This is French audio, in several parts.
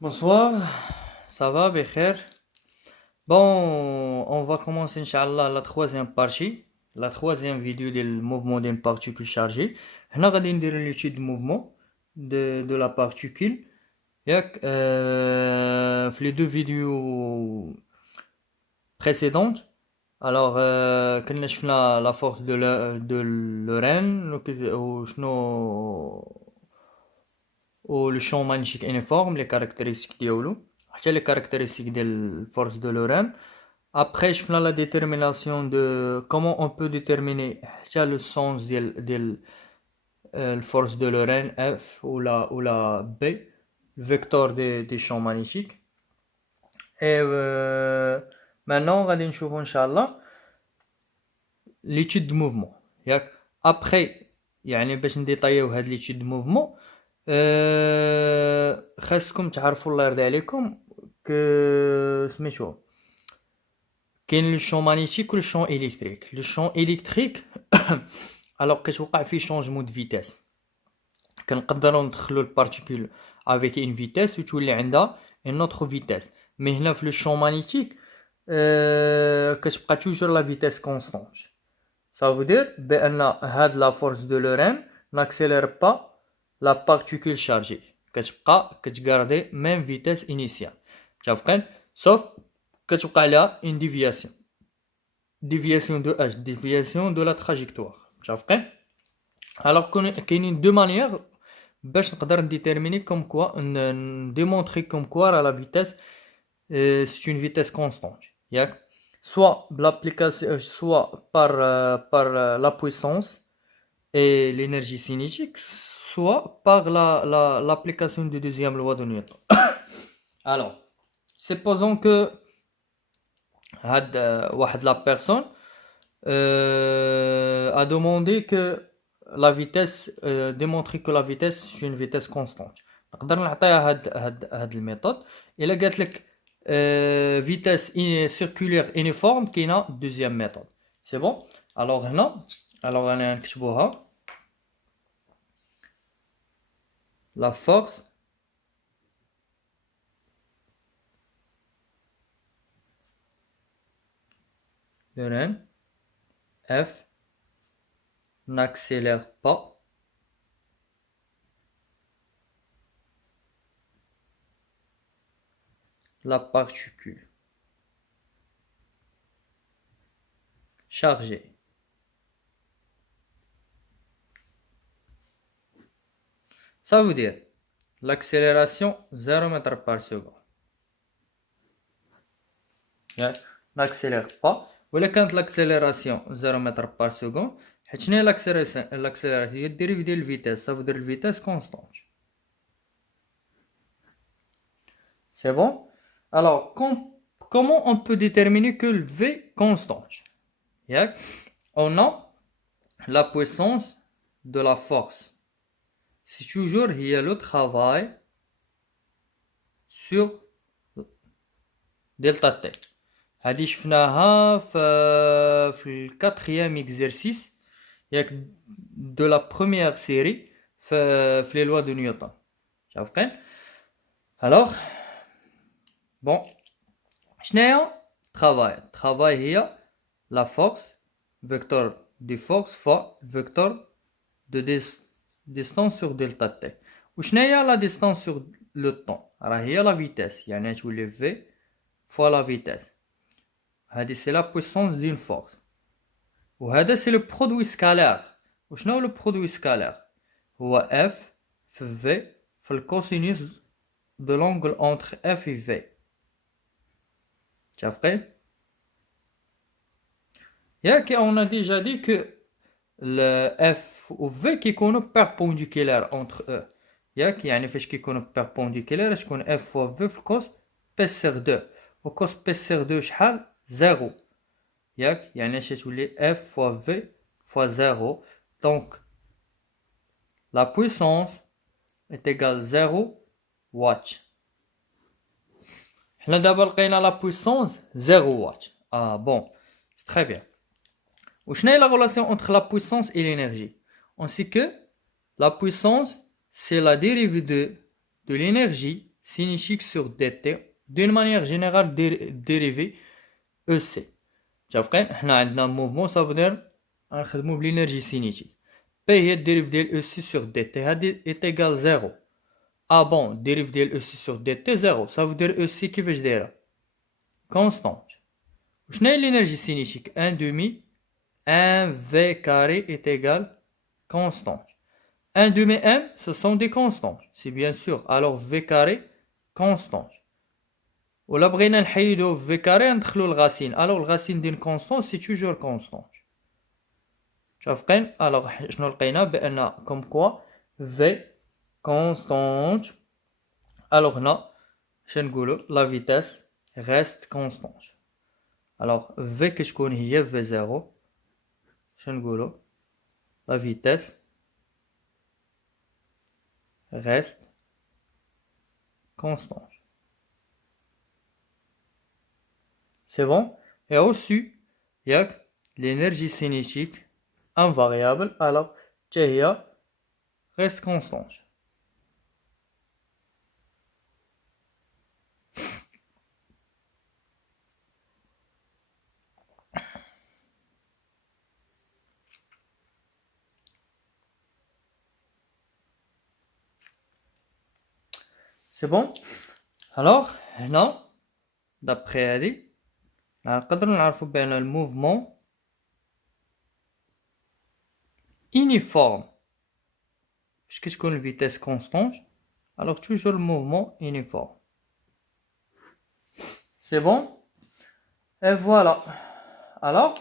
Bonsoir, ça va, Becher? Bon, on va commencer, Inch'Allah, la troisième partie, la troisième vidéo du mouvement d'une particule chargée. On va dire l'étude du mouvement de la particule. Les deux vidéos précédentes, alors, كنا شفنا la force de Lorentz, ou le champ magnétique uniforme, les caractéristiques ديالو حتى les caractéristiques de la force de Lorentz. Après, je fais la détermination de comment on peut déterminer le sens de la force de Lorentz F ou la B, le vecteur des champs magnétiques. Et maintenant, on va voir, Inch'Allah, l'étude du mouvement. Après, باش نديطايو هاد l'étude du mouvement, خاصكم تعرفوا الله يرضي عليكم سميتو كاين لو شون مانيتيك ولو شون الكتريك. لو شون الكتريك الوغ كتوقع فيه شونجمون دو فيتاس، كنقدروا ندخلوا البارتيكول افيك اون فيتاس وتولي عندها اون اوتر فيتاس. مي هنا في لو شون مانيتيك كتبقى توجور لا فيتاس كونستانت. Ça veut dire بان هاد لا فورس دو لورين n'accélère pas la particule chargée، كتبقى كتغاردي même vitesse initiale متفقين، sauf كتوقع عليها une déviation. Déviation de H, déviation de la trajectoire متفقين. alors كاينين deux manières باش نقدر نديتيرميني comme quoi démontrer comme quoi la vitesse c'est une vitesse constante ياك، soit l'application soit par la puissance et l'énergie cinétique, soit par l'application de deuxième loi de Newton. Alors, supposons que la personne a demandé que la vitesse, démontrer que la vitesse c'est une vitesse constante. نقدر نعطيها هاد الميثود. إلا قالت لك vitesse circulaire uniforme كاينة deuxième méthode. C'est bon. alors هنا أنا نكتبوها la force de Lorentz F n'accélère pas la particule chargée. Ça veut dire l'accélération 0 mètre par seconde. N'accélère pas. ولا كانت l'accélération 0 mètre par seconde، حيت شنو هي l'accélération هي الديريف ديال الفيتاس، ça veut dire الفيتاس constante. C'est bon. Alors comment on peut déterminer que le V constante؟ on a la puissance de la force. C'est toujours il y a le travail sur delta T. هذه شفناها في الكاتريام exercice de la première série في les lois de Newton. شافقين. alors bon شناهي travail هي la force vecteur de force fois vecteur de distance sur delta T. وشناهي la distance sur le temps؟ راه هي la vitesse، يعني تولي v fois la vitesse. هذه c'est la puissance d'une force. وهذا c'est le produit scalaire. وشنو هو le produit scalaire؟ هو f في v في الكوسينوس de l'angle entre f et v. متفقين؟ ياك on a déjà dit que le f و v كيكونوا perpendiculaires entre eux. ياك يعني فاش كيكونوا perpendiculaires تكون f fois v في الكوس p sur 2 و cos p sur 2 شحال؟ 0. ياك يعني اش تولي f fois v fois 0. donc la puissance est égale 0 watts. حنا دابا لقينا la puissance 0 watts. bon, c'est très bien. وشنو هي la relation entre la puissance et l'énergie؟ on sait que la puissance c'est la dérivée de l'énergie cinétique sur dt d'une manière générale dérivée EC. J'affirme, on a un mouvement, ça veut dire un l'énergie cinétique. P est dérivé de EC sur dt est égal à 0. Ah bon, dérivé de EC sur dt 0. Ça veut dire EC qui veut dire constante. Je n'ai l'énergie cinétique 1 demi 1 v carré est égal constante. 1 demi m, ce sont des constantes, c'est bien sûr. Alors v carré, constante. Ou la بغينا نحيدو v carré ندخلو الغاسين. Alors الغاسين d'une constante, c'est toujours constante. شافقين؟ alors شنو لقينا بأن comme quoi v constante. alors هنا شنقولو la vitesse reste constante. alors v كتكون هي v0 شنقولو la vitesse reste constante. C'est bon? Et au-dessus, il y a l'énergie cinétique invariable, alors TIA reste constante. C'est bon? Alors, là, d'après Ali, نقدر نعرفوا بأن الموفمون uniforme puisque تكون الفيتاس constante, alors toujours le mouvement uniforme. C'est bon? Et voilà. Alors,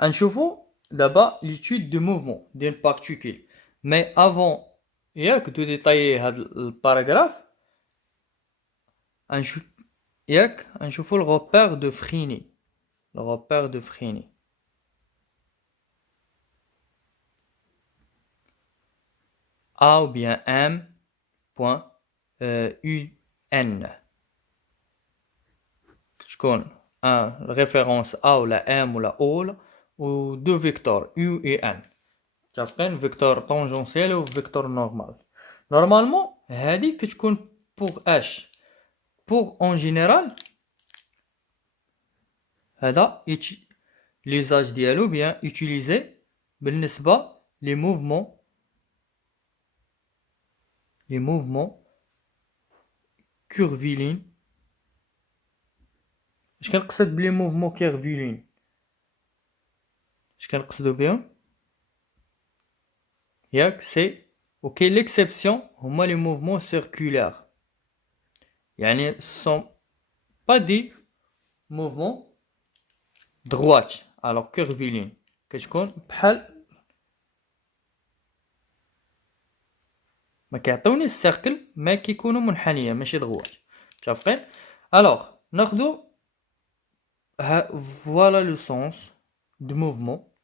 نشوفوا d'abord l'étude du mouvement d'une particule. Mais avant de détailler le paragraphe, نشوفوا le repère de Freinet. Le repère de Freinet. A ou bien M point UN. تكون référence A ou la M ou la O ou deux vecteurs U et N. تفقين vecteur tangentiel ou vecteur normal. Normalement هذه كتكون pour H. Pour en général هذا l'usage ديالو bien utilisé بالنسبة les mouvements curvilignes. اش كنقصد بلي موفمون كيرفيلين؟ اش كنقصدو بهم؟ ياك سي اوكي ليكسيبسيون هما لي موفمون سيركولار، يعني سون با دي موفمون droite. alors curviligne كتكون بحال ما كيعطيوني السيركل ما كيكونوا منحنيه ماشي droite. متفقين؟ alors ناخذوا voilà le sens du mouvement.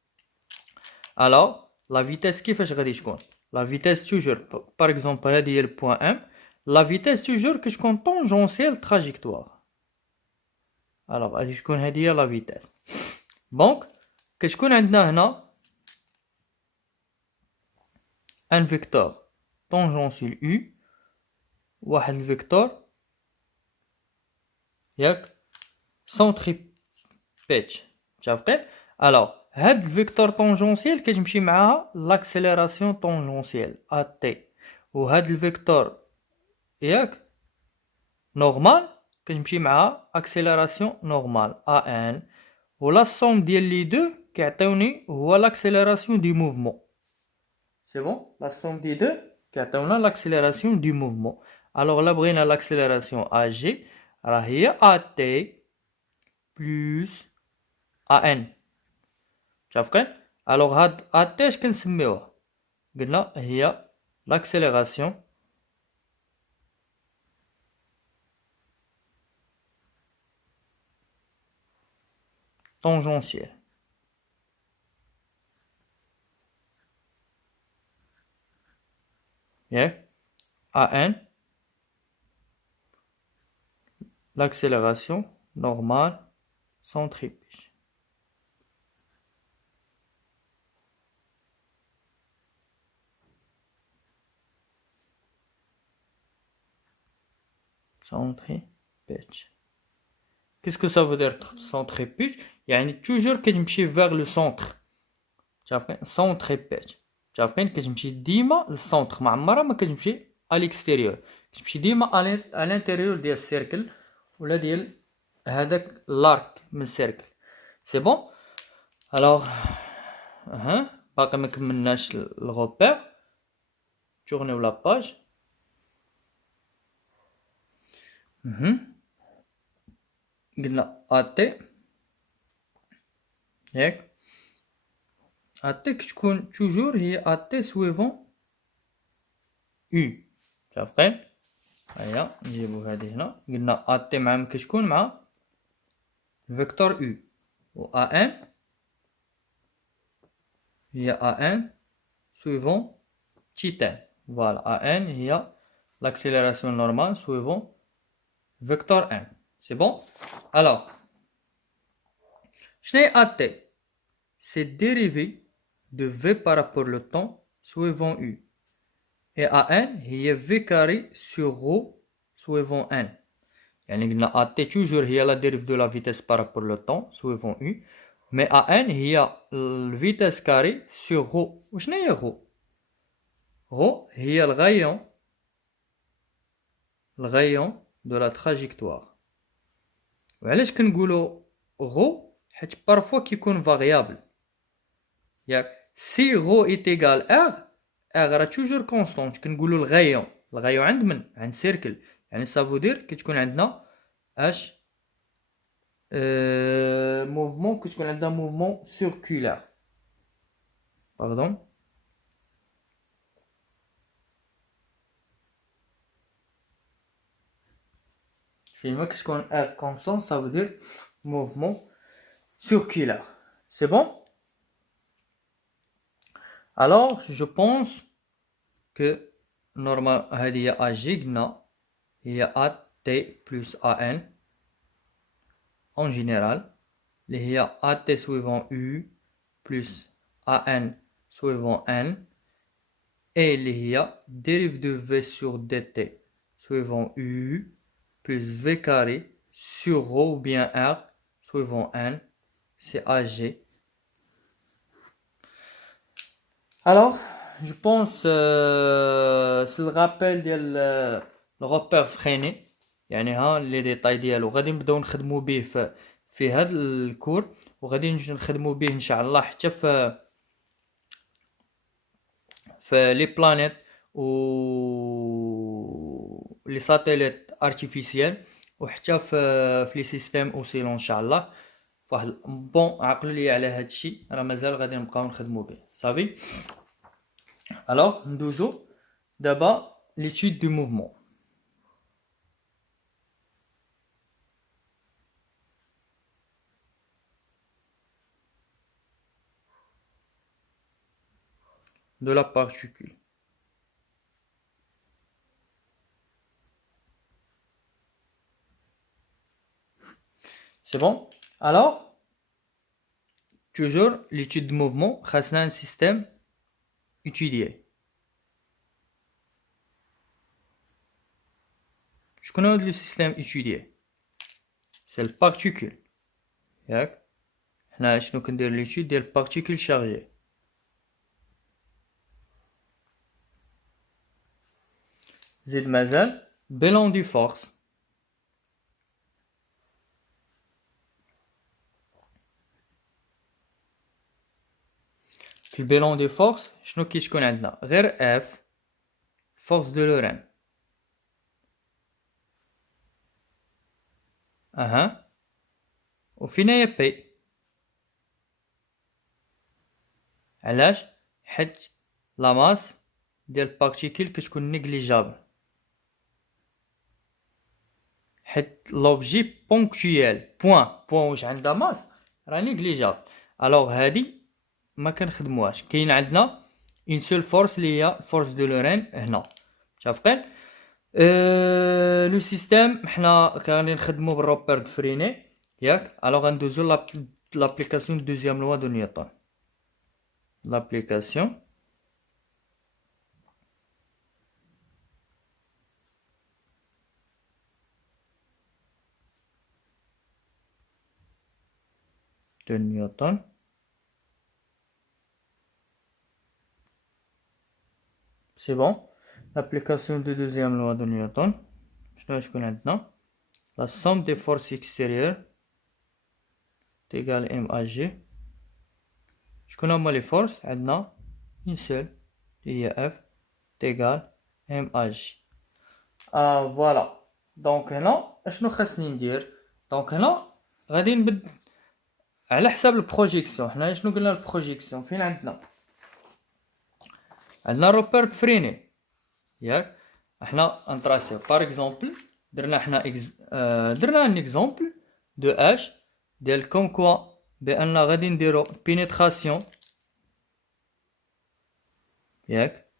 alors la vitesse كيفاش غادي تكون؟ la vitesse toujours par exemple هذه هي le point M. la vitesse toujours كتكون tangentielle trajectoire. alors غادي تكون هذه هي la vitesse. دونك كتكون عندنا هنا ان فيكتور طونجونسيل U واحد الفيكتور ياك سونتريبيتش. متفقين؟ الوغ هاد الفيكتور طونجونسيل كتمشي معاها لاكسيليراسيون طونجونسيل AT، وهاد الفيكتور ياك نورمال كتمشي معاها اكسيليراسيون نورمال AN، و لا سوم ديال لي دو كيعطيوني هو l'accélération du mouvement. C'est bon? La somme des deux كيعطيونا l'accélération du mouvement. alors là بغينا l'accélération AG راه هي AT plus AN. متفقين؟ alors هاد AT اش كنسميوه؟ قلنا هي l'accélération tangentielle. Yeah. AN, l'accélération normale centrifuge. centripetal. Qu'est-ce que ça veut dire centripetal? يعني toujours كتمشي vers le centre. تعرفين centripetal. تعرفين كتمشي ديما للسونتر، ما عمرها ما كتمشي à l'extérieur. كتمشي ديما à l'intérieur ديال السيركل ولا ديال هذاك لارك من السيركل. سي بون. الوغ باقي ما كملناش الغوبير. تورنيو لا باج. قلنا اتي ياك اتي كتكون توجور هي اتي سويفون او. تعرفين هيا نجيبو هذه هنا. قلنا اتي مع من كتكون مع فيكتور او و ان هي ان سويفون تيتان. فوالا ان هي l'accélération normale suivant vecteur n. C'est bon? Alors, je n'ai AT. C'est dérivé de V par rapport au temps suivant U. Et AN, il y a V carré sur ρ suivant n. يعني قلنا AT toujours هي la dérive de la vitesse par rapport au temps suivant U. Mais AN هي la vitesse carrée sur ρ. وشنو هي ρ؟ ρ هي الغايون de la trajectoire. وعلاش كنقولوا غو؟ حيت بارفوا كيكون فاريابل. ياك سي غو ايت ايغال ار راه توجور كونستونت. كنقولوا الغايون عند من؟ عند سيركل. يعني سافو دير كتكون عندنا اش موفمون، كتكون عندنا موفمون سيركولار. باردون. فيما كتكون R constant, ça veut dire mouvement circulaire. C'est bon? Alors, je pense que normal, هذه هي AG قلنا هي AT plus AN en général. اللي هي AT suivant U plus AN suivant N. Et اللي هي dérive de V sur DT suivant U plus V carré sur ρ ou bien R suivant n, c'est AG. Alors, je pense c'est le rappel ديال le repère freiné. يعني ها لي ديتاي ديالو غادي نبداو نخدمو به في هذا الكور، وغادي نخدمو به ان شاء الله حتى في لي بلانيت و لي ساتيليت ارتيفيسيال، وحتى في لي سيستيم اوسيلون ان شاء الله. فواحد بون عقلوا لي على هذا الشيء، راه مازال غادي نبقاو نخدموا به صافي. الوغ ندوزو دابا ليتود دو موفمون. de la particule. C'est bon? Alors, toujours l'étude de mouvement, خاصنا un système étudié. شكون هو le système étudié? C'est le particule. ياك حنا شنو كندير l'étude ديال particule chargée. زيد مازال bilan du force. في البيلون دي فورس شنو كيتكون عندنا؟ غير اف فورس دو لورين وفينا هي بي. علاش؟ حيت لا ماس ديال بارتيكل كتكون نيغليجابل، حيت لوبجي بونكتويال بوين واش عندها ماس راه نيغليجابل. الوغ هادي ما كنخدموهاش. كاين عندنا اون سول فورس اللي هي فورس دو لورين هنا. متفقين؟ لو سيستيم حنا غادي نخدمو بالروبير دو فريني ياك. الوغ غندوزو لابليكاسيون دوزيام لوا دو نيوتن. l'application de Newton. C'est bon. L'application de deuxième loi de Newton. Je connais maintenant. La somme des forces extérieures est égale à MAG. Je connais moi les forces. Maintenant, une seule. F est égale à MAG. Voilà. Donc هنا اشنو خاصني ندير؟ دونك هنا غادي نبد على حساب البروجيكسيون. حنا شنو قلنا البروجيكسيون فين عندنا روبير بفريني ياك. حنا انطراسيو باغ اكزومبل درنا حنا درنا ان اكزومبل دو اش ديال كوم كوا بان غادي نديرو بينيتراسيون ياك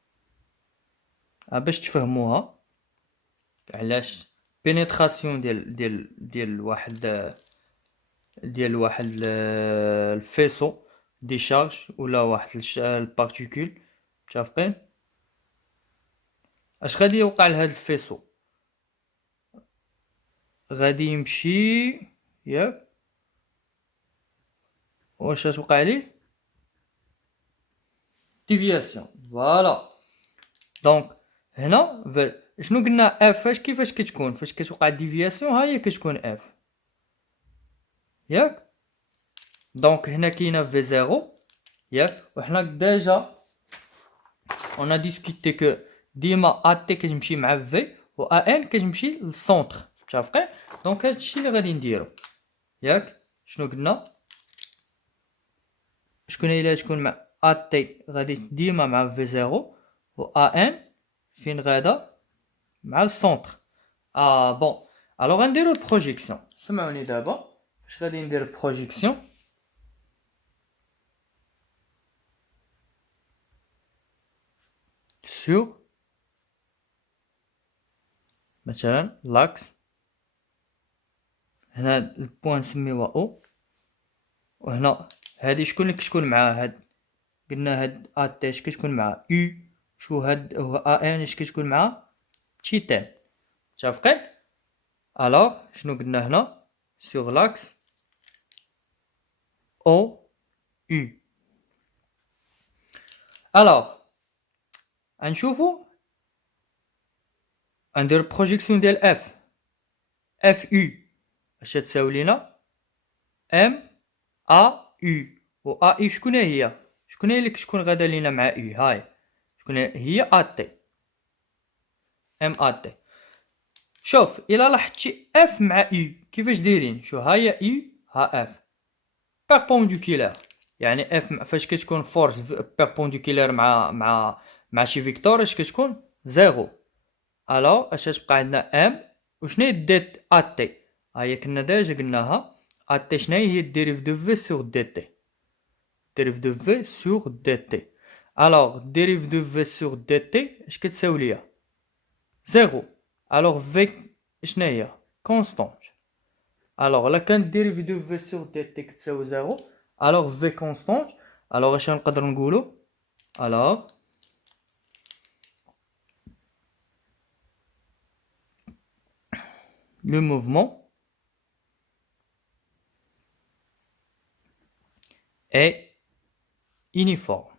باش تفهموها علاش بينيتراسيون ديال واحد الفيسو دي شارج ولا واحد البارتيكول متفقين. اش غادي يوقع لهاد الفيسو؟ غادي يمشي ياك. واش غتوقع ليه؟ ديفياسيون. فوالا. دونك هنا شنو قلنا اف كيفاش كتكون فاش كتوقع ديفياسيون؟ ها هي كتكون اف ياك. دونك هنا كاينه في زيرو ياك. وحنا ديجا on a discuté que ديما ا تي كتمشي مع في و ا ان كتمشي للسونتر متفقين. دونك هادشي اللي غادي نديرو ياك. شنو قلنا؟ شكون الا تكون مع ا تي غادي ديما مع في زيرو و ا ان فين غادا مع السونتر. بون الوغ غنديرو البروجيكسيون. سمعوني دابا واش غادي ندير البروجيكسيون. sur مثلا لاكس. هنا البوان نسميوها او. وهنا هادي شكون اللي كتكون معاه؟ هاد قلنا هاد ا تي اش كتكون معاه يو. شو هاد ا ان اش كتكون معاه؟ تيتان متفقين. الوغ شنو قلنا هنا؟ sur l'axe او يو. الوغ غنشوفو غندير بروجيكسيون ديال اف يو اش تساوي لينا ام ا يو. و ا يو شكون هي اللي كتكون غادا لينا مع يو؟ هاي شكون هي؟ ا تي ام ا تي. شوف الا لاحظتي اف مع يو كيفاش دايرين؟ شو ها هي يو ها اف بيربونديكولار. يعني اف فاش كتكون فورس بيربونديكولار مع شي فيكتور اش كتكون؟ زيرو. الو اش تبقى عندنا ام وشنو هي ديت ا تي؟ ها هي كنا ديجا قلناها ا تي شنو هي ديريف دو في سور دي تي. ديريف دو في سور دي تي. الوغ ديريف دو في سور دي تي اش كتساوي ليا؟ زيرو. الوغ في شنو هي؟ كونستانت. الوغ لا كانت ديريف دو في سور دي تي كتساوي زيرو الوغ في كونستانت. الوغ اش نقدر نقولو؟ الوغ le mouvement est uniforme.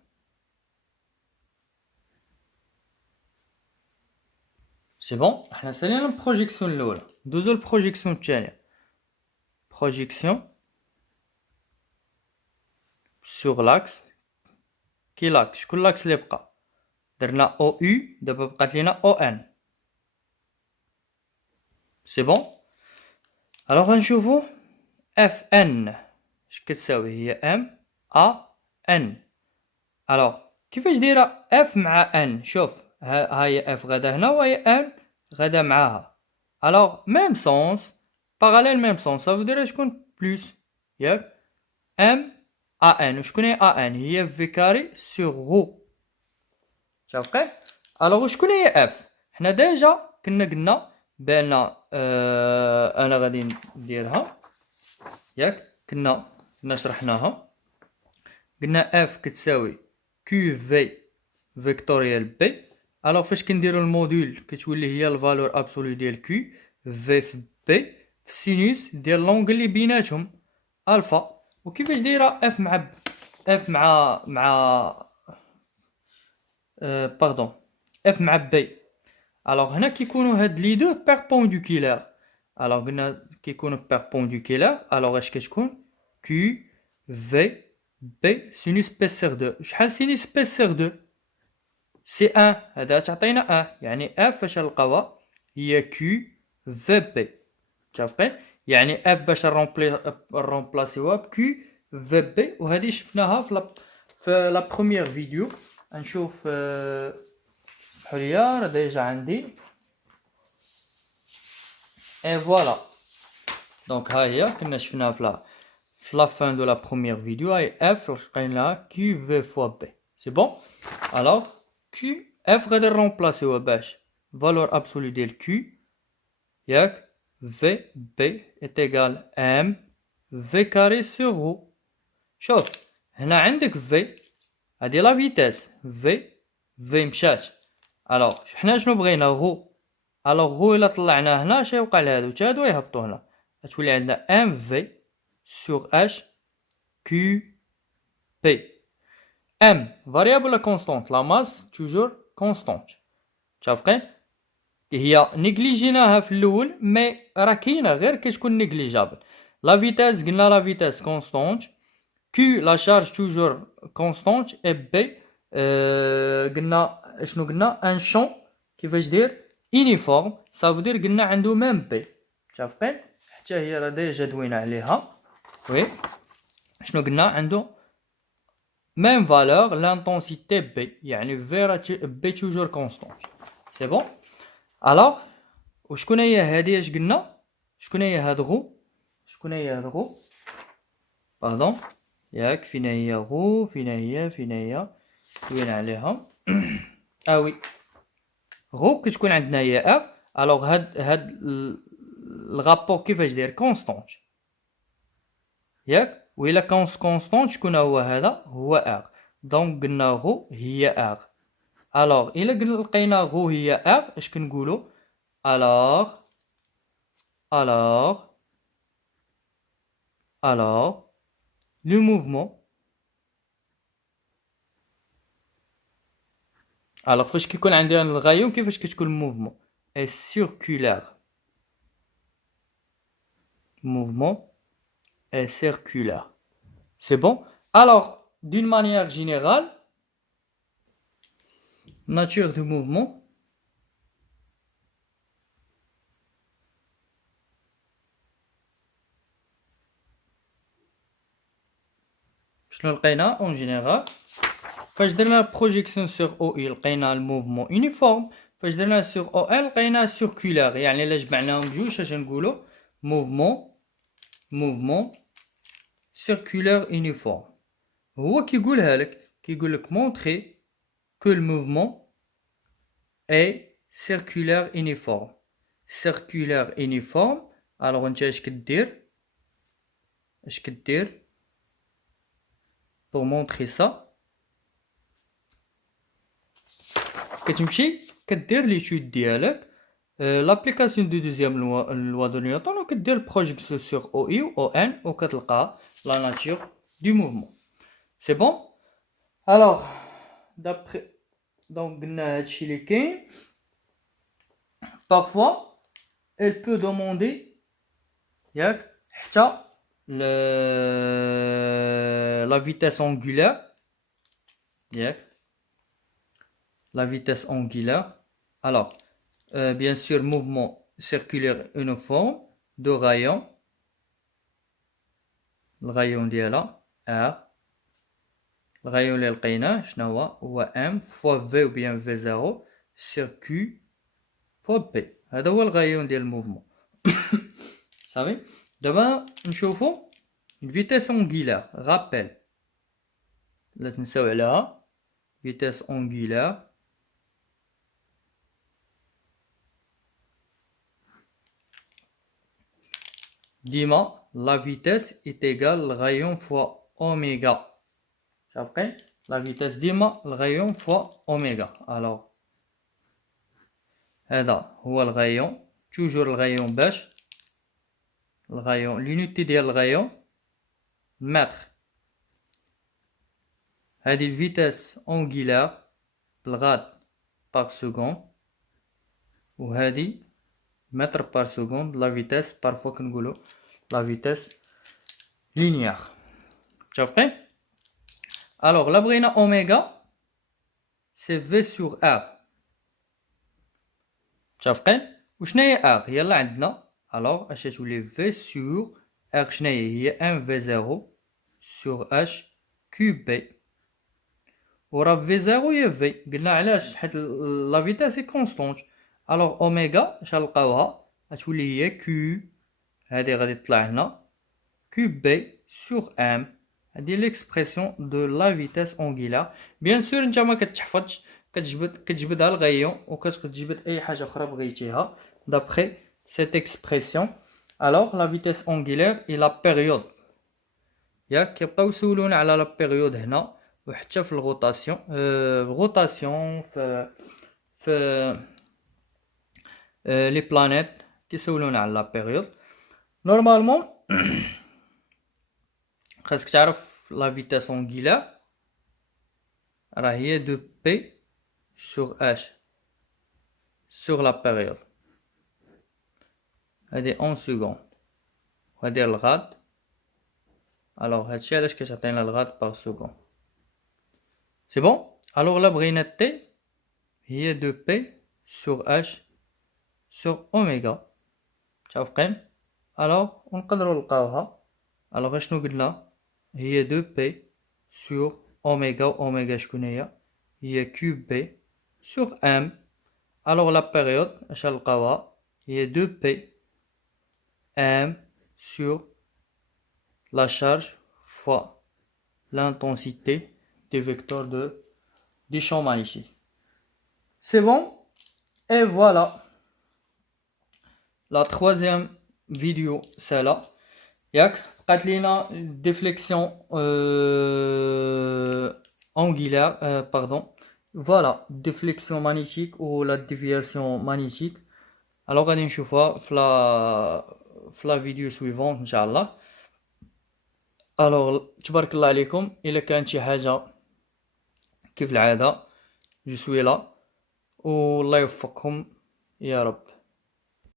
C'est bon. احنا سالينا البروجيكسيون الاولى. دوزو البروجيكسيون الثانيه. بروجيكسيون sur l'axe. كي لاكس؟ شكون لاكس اللي بقى؟ درنا او يو دابا بقات لينا او ان. سي بون. الوغ غنشوفو اف ان اش كتساوي؟ هي ام ا ان. الوغ كيفاش دايره اف مع ان؟ شوف هاهي اف غادا هنا وهي ان غادا معاها. الوغ ميم سونس باراليل ميم سونس صافي دير شكون بلوس ياك ام ا ان. وشكون هي ا ان؟ هي في كاري سور غو متفقين. الوغ شكون هي اف؟ حنا ديجا قلنا بان انا غادي نديرها ياك. كنا شرحناها. قلنا اف كتساوي كيو في فيكتوريال بي. الوغ فاش كنديرو الموديل كتولي هي الفالور ابسولو ديال كيو في بي في السينوس ديال لونغل اللي بيناتهم الفا. وكيفاش دايره اف مع اف مع باردون اف مع بي. الوغ هنا كيكونوا هاد لي دو بيربونديكولار. الوغ قلنا كيكونوا بيربونديكولار. الوغ اش كتكون كيو في بي سينوس بي سيغ دو. شحال سينوس بي سيغ دو؟ سي 1. هذا تعطينا 1 يعني اف فاش نلقاوها هي كيو في بي. متفقين؟ يعني اف باش نرومبلاسيوها بكيو في بي. وهذه شفناها في لا بروميير فيديو. نشوف حليا راه ديجا عندي. اي فوالا. دونك ها هي كنا شفناها في لا فان دو لا بروميير فيديو. هاي اف لقيناها كيو في فوا بي. سي بون. الوغ كيو اف غادي نرومبلاسيوها باش فالور ابسولو ديال كيو ياك في بي est égal m v carré sur ρ. شوف هنا عندك في هادي لا فيتاس في مشات. الوغ حنا شنو بغينا غو. الوغ غو الا طلعناه هنا اش يوقع لهادو تا هادو يهبطو هنا غتولي عندنا ام في سور اش كيو بي. ام فاريابل ولا كونستونت؟ لا ماس توجور كونستونت. متفقين؟ هي نيجليجيناها في الاول مي راه كاينه غير كتكون نيجليجابل. لا فيتاس قلنا لا فيتاس كونستونت. كيو لا شارج توجور كونستونت. اي بي قلنا شنو قلنا ان شون كيفاش داير يونيفورم. صافو قلنا عنده ميم بي. متفقين؟ حتى هي راه ديجا دوينا عليها. وي شنو قلنا عنده ميم فالور لانتونسيتي بي يعني في بي توجور كونستونت. سي بون. الوغ وشكون هي هادي اش قلنا؟ شكون هي هاد غو؟ شكون هي هاد غو؟ باردون ياك فين هي غو؟ فين هي دوينا عليها. وي غو كتكون عندنا هي ار. الوغ هاد الغابور كيفاش داير كونستونت ياك. وإلا كونستونت شكون هو هذا؟ هو ار. دونك قلنا غو هي ار. الوغ إلا لقينا غو هي ار اش كنقولو؟ alors le mouvement. alors فاش كيكون عندنا الغيون كيفاش كتكون الموفمون؟ est circulaire. mouvement est circulaire. c'est bon. alors d'une manière générale nature du mouvement شنو لقينا اون جينيرال؟ فاش درنا بروجيكسيون سور او اي لقينا الموفمون يونيفورم. فاش درنا سور او ال لقينا سيركولار. يعني الا جمعناهم بجوج اش نقولوا؟ موفمون سيركولار يونيفورم. هو كيقولها لك كيقول لك مونطري كو الموفمون اي سيركولار يونيفورم. سيركولار يونيفورم. الوغ انت اش كدير pour montrer ça كتمشي كدير ليتود ديالك لابليكاسيون دو دوزيام لوا دو نيوتن وكدير بروجيكسيون سور او اي و او ان وكتلقى لا ناتور دو موفمون. سي بون. الوغ دابري دونك قلنا هادشي اللي كاين. parfois elle peut demander ياك حتى la vitesse angulaire ياك la vitesse angulaire. alors bien sûr mouvement circulaire uniforme de rayon. الغايون ديالها r. الغايون اللي لقيناه شنو هو m fois v ou bien v0 sur q fois b. هذا هو الغايون ديال الموفمون. صافي. دابا نشوفو الفيتاس اونغولار. رابيل لا تنساو عليها فيتاس اونغولار. ديما لا فيتاس est égal الغايون فوا اوميغا. شافقين؟ لا فيتاس ديما الغايون فوا اوميغا. الوغ هذا هو الغايون. توجور الغايون باش الغايون لونيتي ديال الغايون المتر هذه الفيتاس اونغيلار بالغاد باغ سكوند وهذه متر بار سكوند لا فيتاس بارفوا كنقولو لا فيتاس لينيار متفقين. الوغ لا بغينا اوميغا سي في سور ار متفقين. وشناهي ار هي اللي عندنا الوغ اش تولي في سور ار شناهي هي ام في زيرو سور اش كيوب بي وراه في زيرو هي في قلنا علاش حيت لا فيتاس سي كونستونت. الوغ اوميغا اش غنلقاوها غتولي هي كيو هادي غادي تطلع هنا كيوب بي سور ام هادي ليكسبرسيون دو لا فيتاس اونغيلار. بيان سور نتا ما كتحفظش كتجبدها الغيون وكتجبد اي حاجه اخرى بغيتيها d'après cette expression. alors la vitesse angulaire et la période ياك كيبقاو يسولونا على لا بيريود هنا وحتى في الغوطاسيون الغوطاسيون في لي بلانيت كيسولونا على لا بيريود. نورمالمون خاصك تعرف لا فيتاس اونغيلار راه هي دو بي سور اش سور لا بيريود هادي اون سكوند وهادي الغاد. الوغ هادشي علاش كتعطينا الغاد باغ سكوند سي بون. الوغ لا بغينا تي هي دو بي سور اش سور اوميغا متفقين. الوغ ونقدروا نلقاوها الوغ شنو قلنا هي دو بي سور اوميغا اوميغا شكون هي كيوب بي سور ام. الوغ لا بيريود اش نلقاوها هي دو بي ام سور la charge fois l'intensité des vecteurs du champ magnétique. C'est bon. Et voilà. La troisième vidéo, c'est là. Yak, بقات لينا déflexion angulaire, pardon. Voilà, déflexion magnétique ou la déviation magnétique. Alors, غادي نشوفها في la vidéo suivante, Inch'Allah. الوغ تبارك الله عليكم. الا كانت شي حاجه كيف العاده جو سوي لا والله يوفقكم يا رب.